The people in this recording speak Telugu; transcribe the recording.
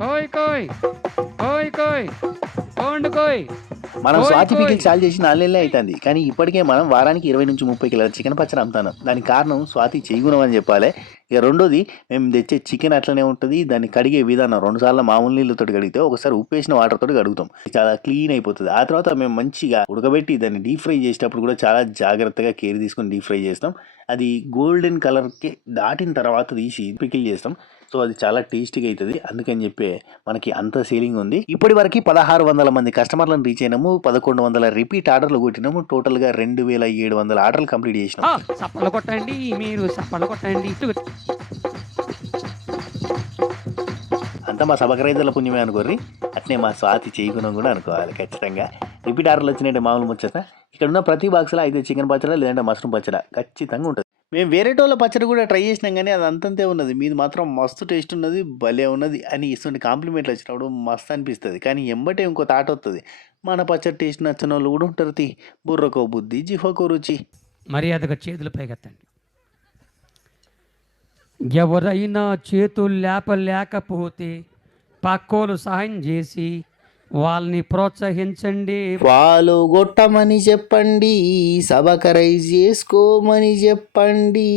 కోయ్ కోయ్ కోయ్ కోయ్ కోండు కోయ్ మనం కోయ్ స్వాతి కోయ్. పికిల్ చాలు చేసి 4 నెలలే అవుతుంది, కానీ ఇప్పటికే మనం వారానికి 20-30 కిలోల చికెన్ పచ్చడి అమ్ముతాను. దానికి కారణం స్వాతి చేయగుణం అని చెప్పాలి. ఇక రెండోది, మేము తెచ్చే చికెన్ అట్లనే ఉంటుంది. దాన్ని కడిగే విధానం 2 సార్లు మామూలు నీళ్ళతో కడిగితే ఒకసారి ఉప్పేసిన వాటర్ తోటి కడుగుతాం, చాలా క్లీన్ అయిపోతుంది. ఆ తర్వాత మేము మంచిగా ఉడకబెట్టి దాన్ని డీప్ ఫ్రై చేసేటప్పుడు కూడా చాలా జాగ్రత్తగా కేర్ తీసుకొని డీప్ ఫ్రై చేస్తాం. అది గోల్డెన్ కలర్కి దాటిన తర్వాత తీసి పికిల్ చేస్తాం. సో అది చాలా టేస్టీగా అవుతుంది. అందుకని చెప్పి మనకి అంత సేలింగ్ ఉంది. ఇప్పటి వరకు 1600 మంది కస్టమర్లను రీచ్ అయినాము. 1100 రిపీట్ ఆర్డర్లు కొట్టినాము. టోటల్గా 2700 ఆర్డర్లు కంప్లీట్ చేసినాము. సప్పలు కొట్టండి, మీరు సప్పలు కొట్టండి. అంతా మా సబకరైతుల పుణ్యమే అనుకోర్రి. అట్నే మా స్వాతి చేయగుణం కూడా అనుకోవాలి ఖచ్చితంగా. రిపీట్ ఆర్డర్లు వచ్చినట్టే మామూలు ముచ్చట. ఇక్కడ ఉన్న ప్రతి బాక్స్లో అయితే చికెన్ పచ్చడి లేదంటే మష్రూమ్ పచ్చడి ఖచ్చితంగా ఉంటుంది. మేము వేరేటోళ్ళ పచ్చడి కూడా ట్రై చేసినాం, కానీ అది అంతంతే ఉన్నది. మీది మాత్రం మస్తు టేస్ట్ ఉన్నది, భలే ఉన్నది అని ఇటువంటి కాంప్లిమెంట్లు వచ్చినప్పుడు మస్తు అనిపిస్తుంది. కానీ ఎంబటే ఇంకో తాట వస్తుంది, మన పచ్చడి టేస్ట్ నచ్చిన వాళ్ళు కూడా ఉంటారు. బుర్రకో బుద్ధి, జిహ్వకో రుచి. మర్యాదగా చేతులు పైకెత్తండి. ఎవరైనా చేతులు లేకపోతే పక్కోలు సహాయం చేసి వాళ్ళని ప్రోత్సహించండి. ఫాలో కొట్టమని చెప్పండి, సబకరైజ్ చేసుకోమని చెప్పండి.